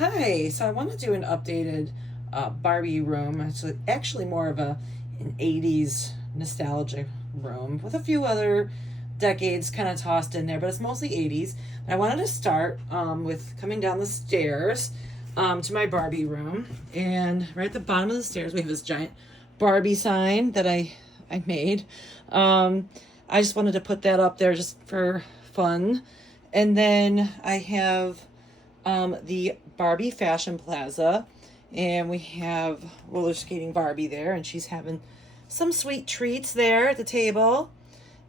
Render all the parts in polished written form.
Hi, so I want to do an updated Barbie room. It's actually more of an 80s nostalgic room with a few other decades kind of tossed in there, but it's mostly 80s. And I wanted to start with coming down the stairs to my Barbie room. And right at the bottom of the stairs, we have this giant Barbie sign that I made. I just wanted to put that up there just for fun. And then I have the Barbie Fashion Plaza, and we have roller skating Barbie there, and she's having some sweet treats there at the table.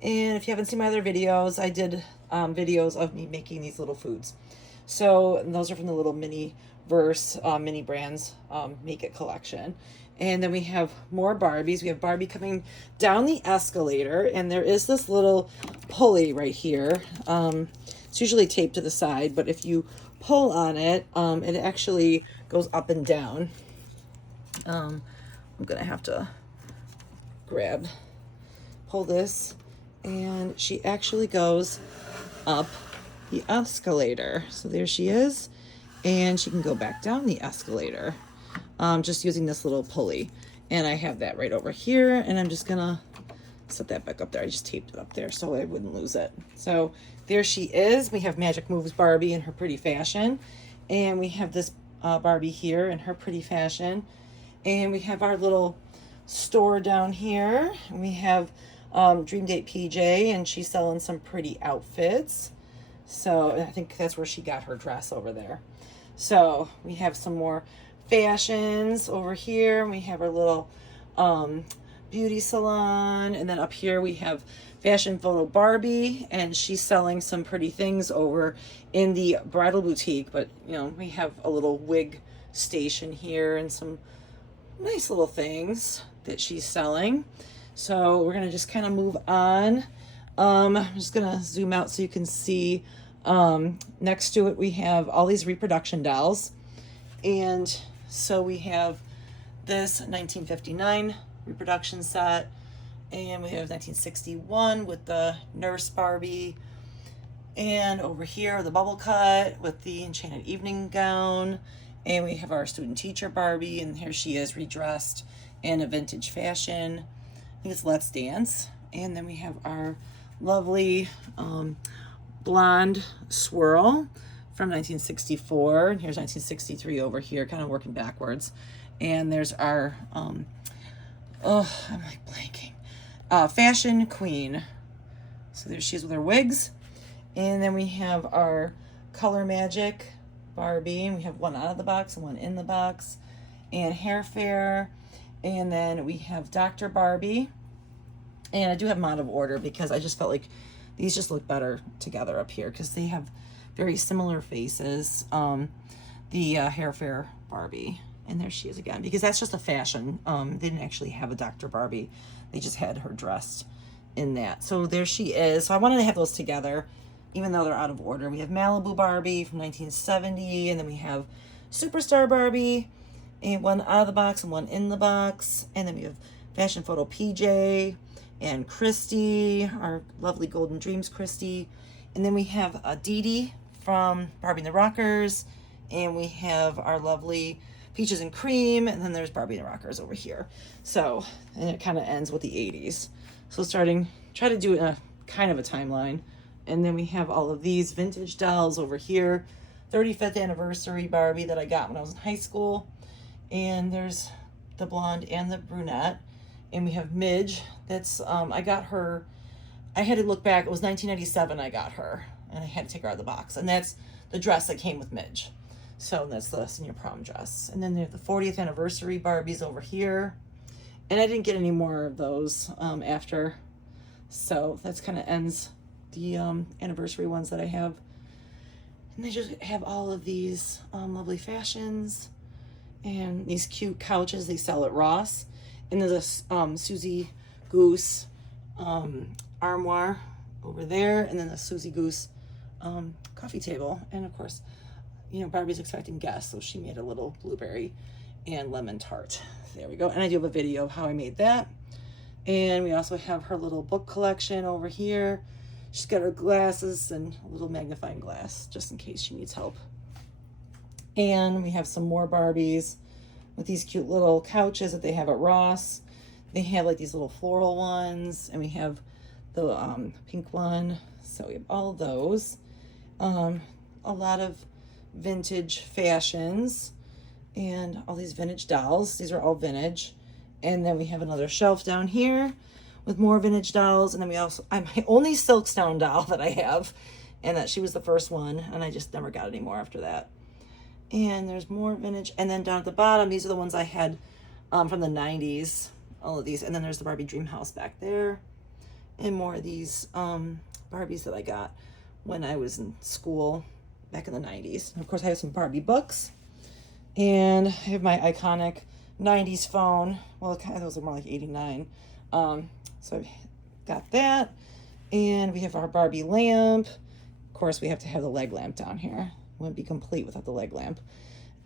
And if you haven't seen my other videos, I did videos of me making these little foods. So and those are from the little mini verse, mini brands make it collection. And then we have more Barbies. We have Barbie coming down the escalator, and there is this little pulley right here. It's usually taped to the side, but if you pull on it, it actually goes up and down. I'm gonna have to pull this, and she actually goes up the escalator. So there she is, and she can go back down the escalator just using this little pulley. And I have that right over here, and I'm just gonna set that back up there. I just taped it up there so I wouldn't lose it. So there she is. We have Magic Moves Barbie in her pretty fashion, and we have this Barbie here in her pretty fashion, and we have our little store down here, and we have Dream Date PJ, and she's selling some pretty outfits. So I think that's where she got her dress over there. So we have some more fashions over here, and we have our little beauty salon, and then up here we have Fashion Photo Barbie, and she's selling some pretty things over in the bridal boutique. But you know, we have a little wig station here and some nice little things that she's selling. So we're gonna just kind of move on. I'm just gonna zoom out so you can see next to it we have all these reproduction dolls. And so we have this 1959 reproduction set, and we have 1961 with the nurse Barbie, and over here the bubble cut with the enchanted evening gown, and we have our student teacher Barbie, and here she is redressed in a vintage fashion. I think it's Let's Dance. And then we have our lovely blonde swirl from 1964, and here's 1963 over here, kind of working backwards. And there's our I'm like blanking. Fashion Queen. So there she is with her wigs. And then we have our Color Magic Barbie. And we have one out of the box and one in the box. And Hair Fair. And then we have Dr. Barbie. And I do have them out of order because I just felt like these just look better together up here because they have very similar faces. The Hair Fair Barbie. And there she is again, because that's just a fashion. They didn't actually have a Dr. Barbie. They just had her dressed in that. So there she is. So I wanted to have those together, even though they're out of order. We have Malibu Barbie from 1970, and then we have Superstar Barbie, and one out of the box and one in the box. And then we have Fashion Photo PJ and Christy, our lovely Golden Dreams Christy. And then we have Dee Dee from Barbie and the Rockers, and we have our lovely Peaches and Cream, and then there's Barbie and the Rockers over here. So, and it kind of ends with the 80s. So try to do a kind of a timeline. And then we have all of these vintage dolls over here. 35th anniversary Barbie that I got when I was in high school. And there's the blonde and the brunette. And we have Midge. That's, I got her, I had to look back, it was 1997 I got her. And I had to take her out of the box. And that's the dress that came with Midge. So that's the senior prom dress. And then they have the 40th anniversary Barbies over here. And I didn't get any more of those after. So that's kind of ends the anniversary ones that I have. And they just have all of these lovely fashions. And these cute couches they sell at Ross. And there's a Susie Goose armoire over there. And then the Susie Goose coffee table. And of course, you know, Barbie's expecting guests, so she made a little blueberry and lemon tart. There we go. And I do have a video of how I made that. And we also have her little book collection over here. She's got her glasses and a little magnifying glass just in case she needs help. And we have some more Barbies with these cute little couches that they have at Ross. They have like these little floral ones, and we have the pink one. So we have all those. A lot of vintage fashions and all these vintage dolls. These are all vintage. And then we have another shelf down here with more vintage dolls. And then we also, my only Silkstone doll that I have, and that she was the first one, and I just never got any more after that. And there's more vintage. And then down at the bottom, these are the ones I had from the 90s, all of these. And then there's the Barbie Dream House back there. And more of these Barbies that I got when I was in school back in the 90s. And of course, I have some Barbie books. And I have my iconic 90s phone. Well, kind of, those are more like 89. So I've got that. And we have our Barbie lamp. Of course, we have to have the leg lamp down here. Wouldn't be complete without the leg lamp.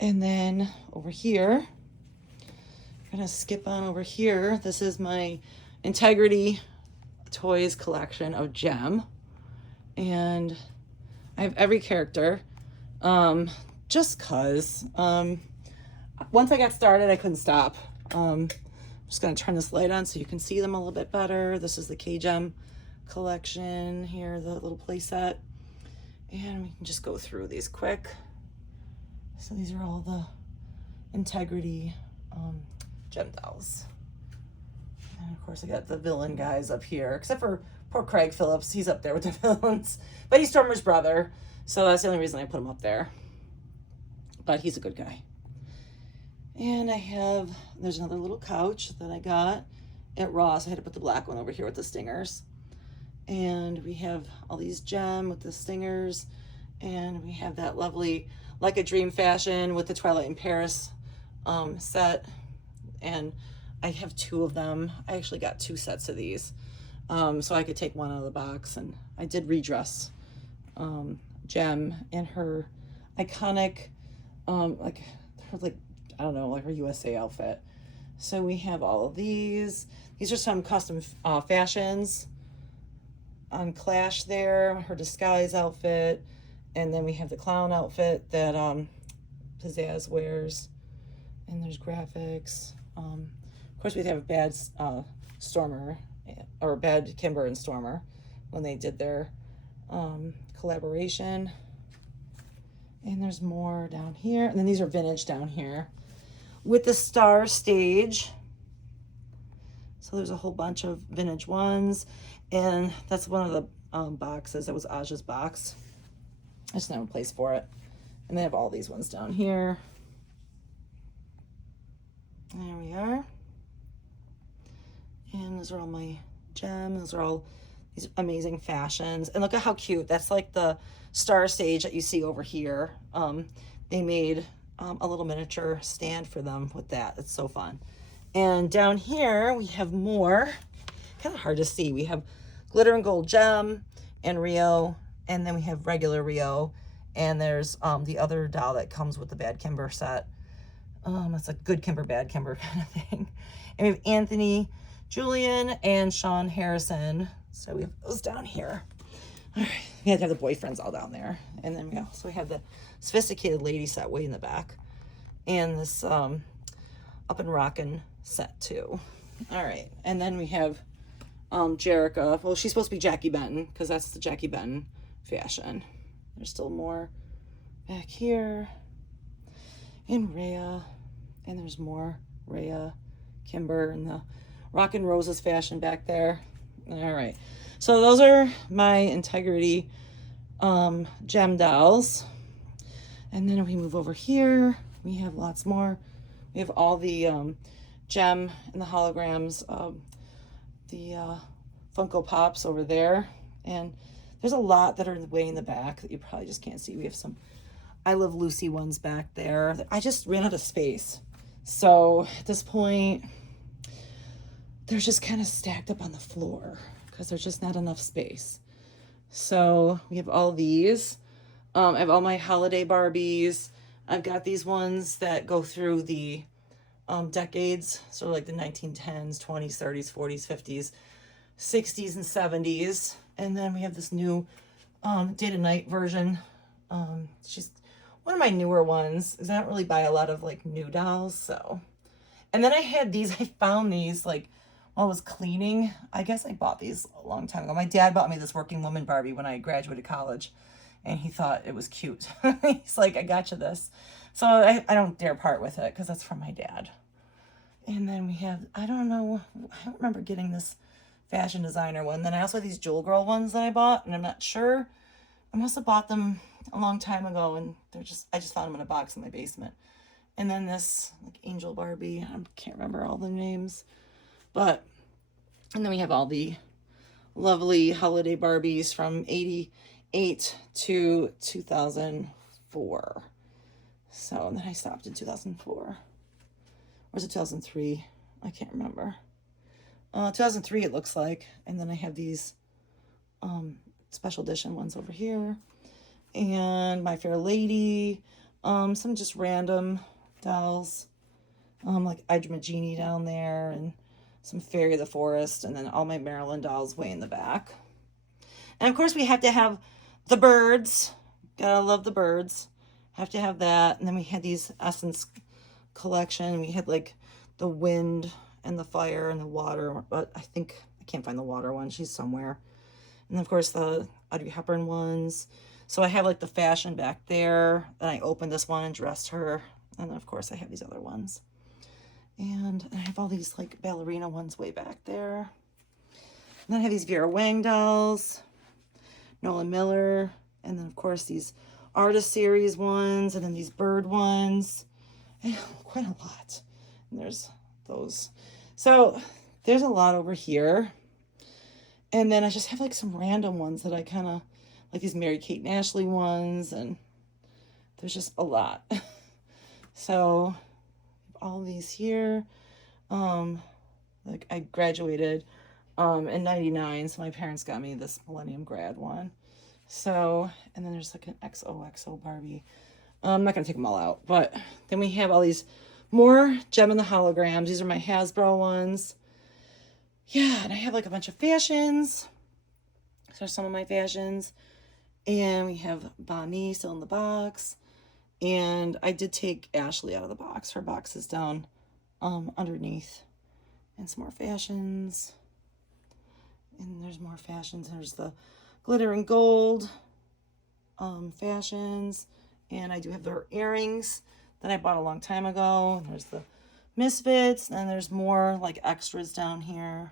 And then over here, I'm gonna skip on over here. This is my Integrity Toys collection of Jem. And I have every character. Just cause. Once I got started, I couldn't stop. I'm just gonna turn this light on so you can see them a little bit better. This is the Jem collection here, the little playset. And we can just go through these quick. So these are all the Integrity Jem dolls. And of course I got the villain guys up here, except for poor Craig Phillips. He's up there with the villains. But he's Stormer's brother, so that's the only reason I put him up there. But he's a good guy. And there's another little couch that I got at Ross. I had to put the black one over here with the stingers. And we have all these Jem with the stingers. And we have that lovely Like a Dream fashion with the Twilight in Paris set. And I have two of them. I actually got two sets of these. So I could take one out of the box. And I did redress Jem in her iconic, I don't know, like her USA outfit. So we have all of these. These are some custom fashions on Clash there, her disguise outfit. And then we have the clown outfit that Pizzazz wears. And there's graphics. Of course, we have Bad Stormer, or Bad Kimber and Stormer when they did their collaboration. And there's more down here. And then these are vintage down here with the Star Stage. So there's a whole bunch of vintage ones. And that's one of the boxes. That was Aja's box. I just didn't have a place for it. And they have all these ones down here. There we are. And those are all my Jem. Those are all these amazing fashions. And look at how cute. That's like the Star Stage that you see over here. They made a little miniature stand for them with that. It's so fun. And down here we have more. Kind of hard to see. We have Glitter and Gold Jem and Rio. And then we have regular Rio. And there's the other doll that comes with the Bad Kimber set. It's a good Kimber, bad Kimber kind of thing. And we have Anthony, Julian, and Sean Harrison. So we have those down here. All right, we had to have the boyfriends all down there. And then we have the Sophisticated Lady set way in the back. And this Up and Rockin' set too. All right, and then we have Jerica. Well, she's supposed to be Jackie Benton because that's the Jackie Benton fashion. There's still more back here. And Rhea. And there's more Rhea, Kimber, and the Rockin' Roses fashion back there. All right. So those are my Integrity Jem dolls. And then if we move over here, we have lots more. We have all the Jem and the holograms, the Funko Pops over there. And there's a lot that are way in the back that you probably just can't see. We have some I Love Lucy ones back there. I just ran out of space. So at this point, they're just kind of stacked up on the floor because there's just not enough space. So we have all these. I have all my holiday Barbies. I've got these ones that go through the decades. So like the 1910s, 20s, 30s, 40s, 50s, 60s, and 70s. And then we have this new day to night version. She's one of my newer ones, because I don't really buy a lot of like new dolls. So, and then I had these, I found these like while I was cleaning. I guess I bought these a long time ago. My dad bought me this working woman Barbie when I graduated college, and he thought it was cute. He's like, I got you this. So I don't dare part with it because that's from my dad. And then we have, I don't know, I don't remember getting this fashion designer one. Then I also have these Jewel Girl ones that I bought, and I'm not sure. I must have bought them a long time ago, and I just found them in a box in my basement. And then this like Angel Barbie, I can't remember all the names, and then we have all the lovely holiday Barbies from 88 to 2004. So, and then I stopped in 2004. Or was it 2003? I can't remember. 2003 it looks like. And then I have these special edition ones over here. And My Fair Lady. Some just random dolls. Like Idra Genie down there. And some Fairy of the Forest. And then all my Maryland dolls way in the back. And of course we have to have the birds. Gotta love the birds. Have to have that. And then we had these Essence collection. We had like the wind and the fire and the water, but I can't find the water one. She's somewhere. And of course the Audrey Hepburn ones. So I have like the fashion back there. Then I opened this one and dressed her. And then of course I have these other ones. And I have all these like ballerina ones way back there. And then I have these Vera Wang dolls, Nolan Miller, and then of course these Artist Series ones, and then these bird ones. And quite a lot. And there's those. So there's a lot over here. And then I just have like some random ones that I kind of like, these Mary-Kate and Ashley ones, and there's just a lot. So all these here. Like I graduated in 99, so my parents got me this Millennium Grad one. So, and then there's like an XOXO Barbie. I'm not going to take them all out, but then we have all these more Jem and the holograms. These are my Hasbro ones. Yeah, and I have like a bunch of fashions. These are some of my fashions. And we have Bonnie still in the box. And I did take Ashley out of the box. Her box is down underneath. And some more fashions. And there's more fashions. There's the glitter and gold fashions. And I do have their earrings that I bought a long time ago. And there's the Misfits. And there's more like extras down here.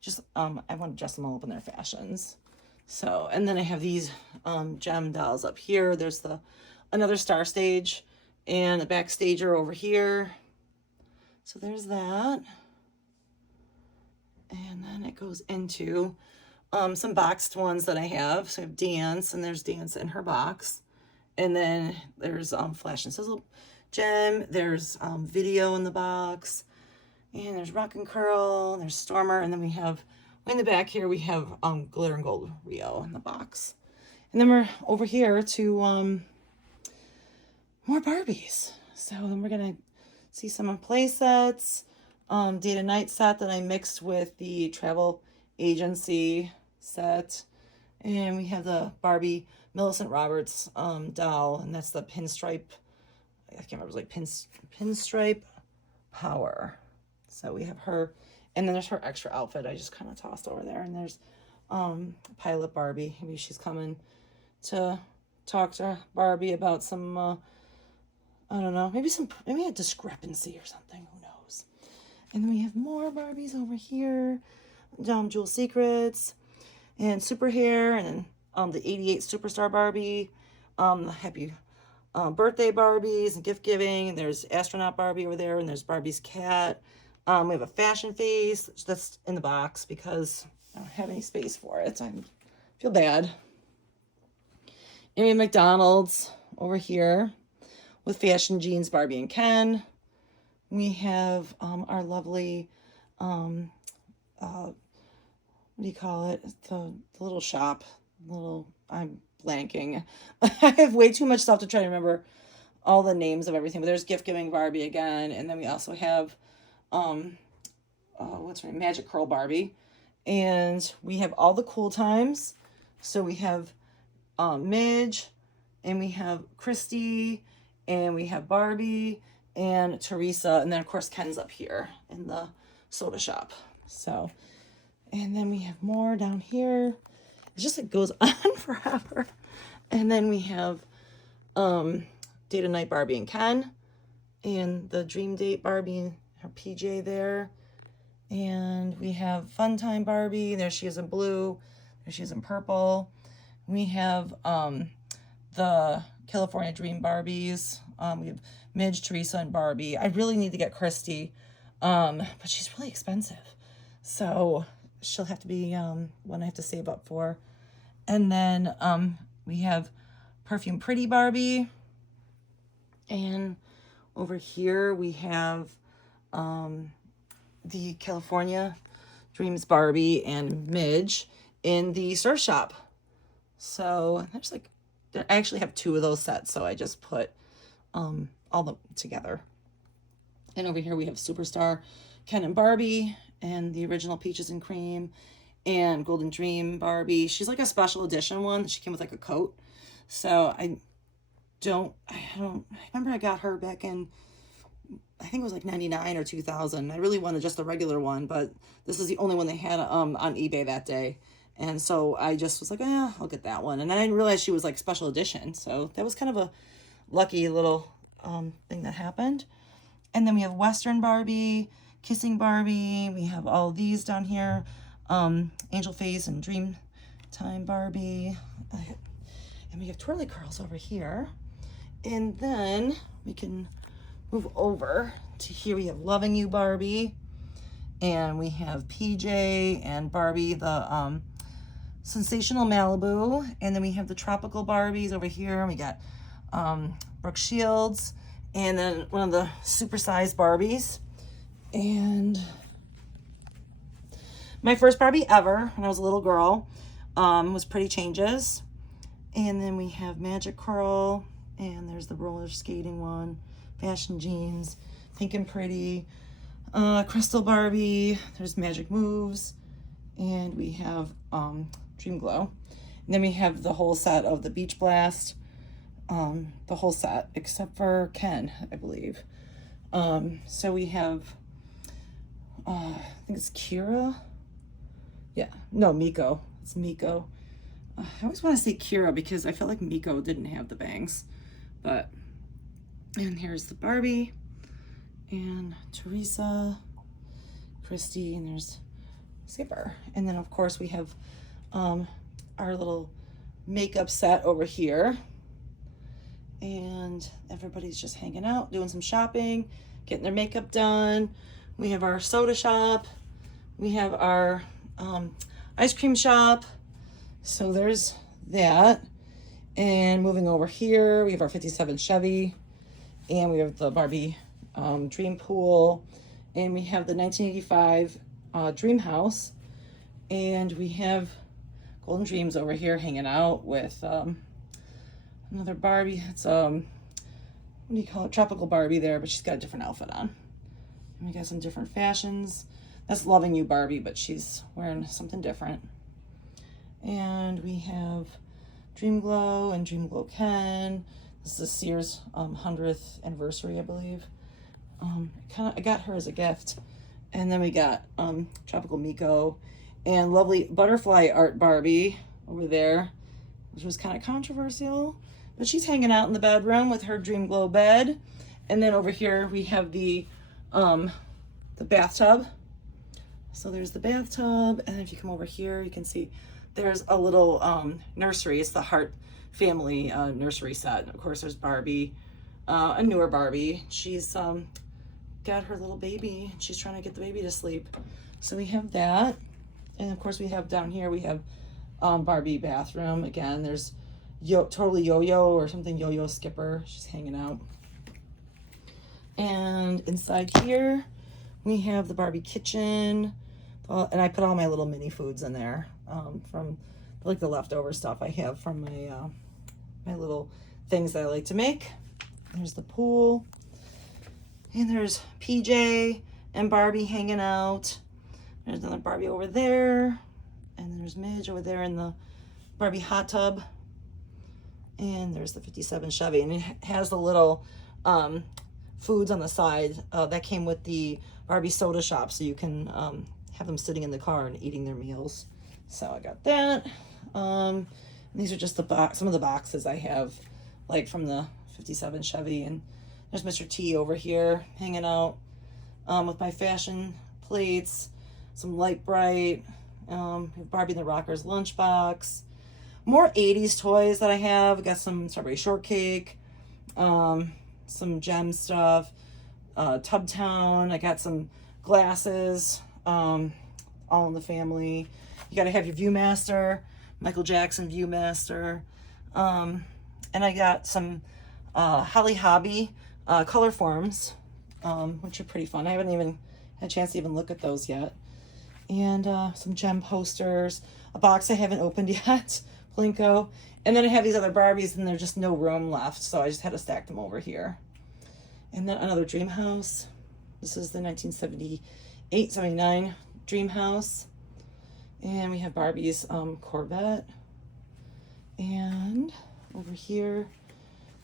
Just, I want to dress them all up in their fashions. So, and then I have these Jem dolls up here. There's another Star Stage and the Backstager over here. So there's that. And then it goes into some boxed ones that I have. So I have Dance, and there's Dance in her box. And then there's Flash and Sizzle Jem. There's Video in the box. And there's Rock and Curl. And there's Stormer. And then we have, in the back here, we have Glitter and Gold Rio in the box. And then we're over here to more Barbies. So then we're going to see some Playsets. Day to Night set that I mixed with the travel agency set. And we have the Barbie Millicent Roberts doll, and that's the pinstripe, I can't remember, it was like pinstripe power. So we have her, and then there's her extra outfit I just kind of tossed over there. And there's Pilot Barbie. Maybe she's coming to talk to Barbie about some, I don't know, maybe a discrepancy or something, who knows. And then we have more Barbies over here. Jewel Secrets and Super Hair, and the 88 Superstar Barbie. Happy birthday Barbies and gift giving. And there's Astronaut Barbie over there, and there's Barbie's cat. We have a Fashion Face that's in the box because I don't have any space for it. I feel bad. And we have McDonald's over here with Fashion Jeans Barbie and Ken. We have our lovely, what do you call it? The little shop. I'm blanking. I have way too much stuff to try to remember all the names of everything. But there's Gift Giving Barbie again. And then we also have, what's her name? Magic Curl Barbie. And we have all the cool times. So we have Midge, and we have Christy, and we have Barbie and Teresa, and then of course Ken's up here in the soda shop. So, and then we have more down here. It just like goes on forever. And then we have Date of Night Barbie and Ken, and the Dream Date Barbie and her PJ there. And we have Fun Time Barbie. There she is in blue. There she is in purple. We have the California Dream Barbies. We have Midge, Teresa, and Barbie. I really need to get Christy, but she's really expensive. So she'll have to be one I have to save up for. And then we have Perfume Pretty Barbie. And over here we have the California Dreams Barbie and Midge in the surf shop. So there's like, I actually have 2 of those sets, so I just put all them together. And over here we have Superstar Ken and Barbie, and the original Peaches and Cream, and Golden Dream Barbie. She's like a special edition one. She came with like a coat. So I remember I got her back in, I think it was like 99 or 2000. I really wanted just the regular one, but this is the only one they had on eBay that day. And so I just was like, I'll get that one. And I didn't realize she was like special edition. So that was kind of a lucky little thing that happened. And then we have Western Barbie, Kissing Barbie. We have all these down here. Angel Face and Dream Time Barbie. And we have Twirly Curls over here. And then we can move over to here. We have Loving You Barbie. And we have PJ and Barbie, the Sensational Malibu. And then we have the Tropical Barbies over here. And we got Brooke Shields. And then one of the supersized Barbies. And my first Barbie ever when I was a little girl was Pretty Changes. And then we have Magic Curl. And there's the roller skating one. Fashion Jeans. Pink and Pretty. Crystal Barbie. There's Magic Moves. And we have Dream Glow. And then we have the whole set of the Beach Blast. The whole set except for Ken, I believe. So we have I think it's Kira. Yeah, no, Miko. It's Miko. I always want to say Kira because I felt like Miko didn't have the bangs. But, and here's the Barbie and Teresa, Christy, and there's Skipper. And then of course we have our little makeup set over here. And everybody's just hanging out, doing some shopping, getting their makeup done. We have our soda shop. We have our ice cream shop. So there's that. And moving over here, we have our 57 Chevy. And we have the Barbie Dream Pool. And we have the 1985 Dream House. And we have Golden Dreams over here hanging out with another Barbie. It's what do you call it? Tropical Barbie there, but she's got a different outfit on. And we got some different fashions. That's Loving You Barbie, but she's wearing something different. And we have Dream Glow and Dream Glow Ken. This is Sears 100th anniversary, I believe. I got her as a gift. And then we got Tropical Miko and lovely butterfly art Barbie over there, which was kind of controversial. But she's hanging out in the bedroom with her Dream Glow bed. And then over here we have the bathtub. So there's the bathtub. And if you come over here, you can see there's a little nursery. It's the Hart family nursery set. And of course, there's Barbie, a newer Barbie. She's got her little baby. She's trying to get the baby to sleep. So we have that. And of course, we have down here, we have Barbie bathroom. Again, there's totally Yo-Yo or something, Yo-Yo Skipper. She's hanging out. And inside here, we have the Barbie kitchen. And I put all my little mini foods in there from like the leftover stuff I have from my my little things that I like to make. There's the pool. And there's PJ and Barbie hanging out. There's another Barbie over there. And then there's Midge over there in the Barbie hot tub. And there's the 57 Chevy, and it has the little foods on the side that came with the Barbie soda shop, so you can have them sitting in the car and eating their meals. So I got that. These are just some of the boxes I have, like from the 57 Chevy. And there's Mr. T over here hanging out with my fashion plates, some Light Bright, Barbie and the Rockers lunchbox, more 80s toys that I have. Got some strawberry shortcake, some Jem stuff, Tubtown. I got some glasses, all in the family. You got to have your Viewmaster, Michael Jackson Viewmaster. And I got some Holly Hobby color forms, which are pretty fun. I haven't even had a chance to even look at those yet. And some Jem posters, a box I haven't opened yet, Plinko. And then I have these other Barbies, and there's just no room left, so I just had to stack them over here. And then another Dream House. This is the 1978-79 Dream House. And we have Barbie's Corvette. And over here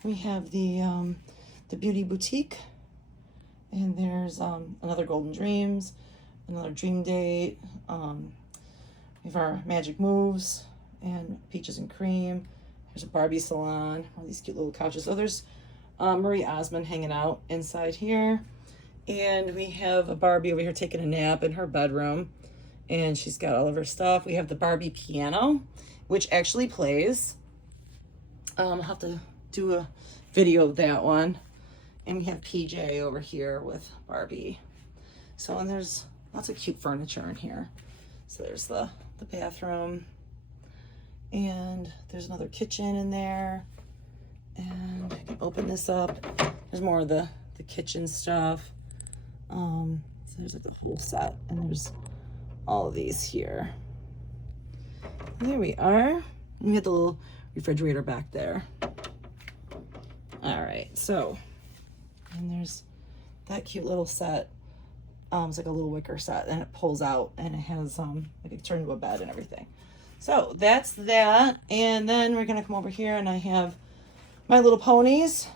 we have the Beauty Boutique. And there's another Golden Dreams, another Dream Date. We have our Magic Moves and Peaches and Cream. There's a Barbie salon, all these cute little couches. Oh, there's Marie Osmond hanging out inside here. And we have a Barbie over here taking a nap in her bedroom. And she's got all of her stuff. We have the Barbie piano, which actually plays. I'll have to do a video of that one. And we have PJ over here with Barbie. So, and there's lots of cute furniture in here. So there's the bathroom. And there's another kitchen in there. And I can open this up. There's more of the kitchen stuff. So there's like the whole set. And there's all of these here. And there we are. And we have the little refrigerator back there. All right, so, and there's that cute little set. It's like a little wicker set, and it pulls out, and it has like it turns into a bed and everything. So that's that. And then we're gonna come over here, and I have My Little Ponies.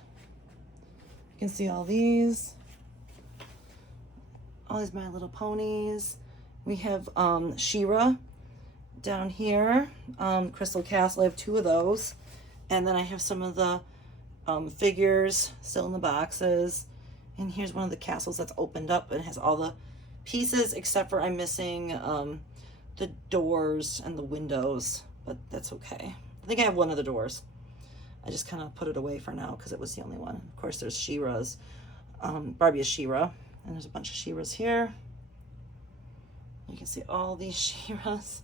You can see all these. All these My Little Ponies. We have She-Ra down here. Crystal Castle, I have 2 of those. And then I have some of the figures still in the boxes. And here's one of the castles that's opened up and has all the pieces, except for I'm missing the doors and the windows, but that's okay. I think I have one of the doors. I just kind of put it away for now because it was the only one. Of course, there's She-Ra's. Barbie is She-Ra. And there's a bunch of She-Ra's here. You can see all these She-Ra's.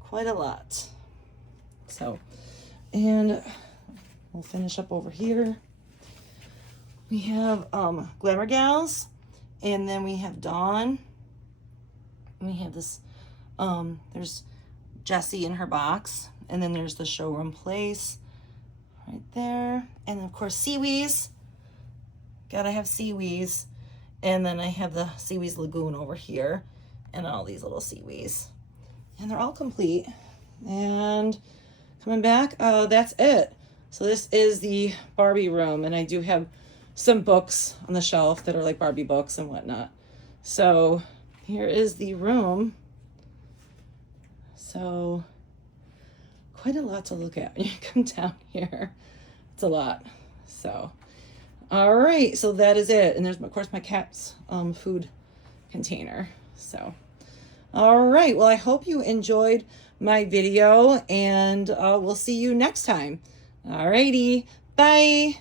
Quite a lot. So, and we'll finish up over here. We have Glamour Gals. And then we have Dawn. And we have this, there's Jessie in her box. And then there's the Showroom Place right there. And of course, Seawees. Gotta have Seawees. And then I have the Seawees Lagoon over here. And all these little Seawees. And they're all complete. And coming back, that's it. So this is the Barbie room. And I do have some books on the shelf that are like Barbie books and whatnot. So here is the room. So quite a lot to look at when you come down here. It's a lot. So, all right. So that is it. And there's, of course, my cat's food container. So, all right. Well, I hope you enjoyed my video, and we'll see you next time. All righty. Bye.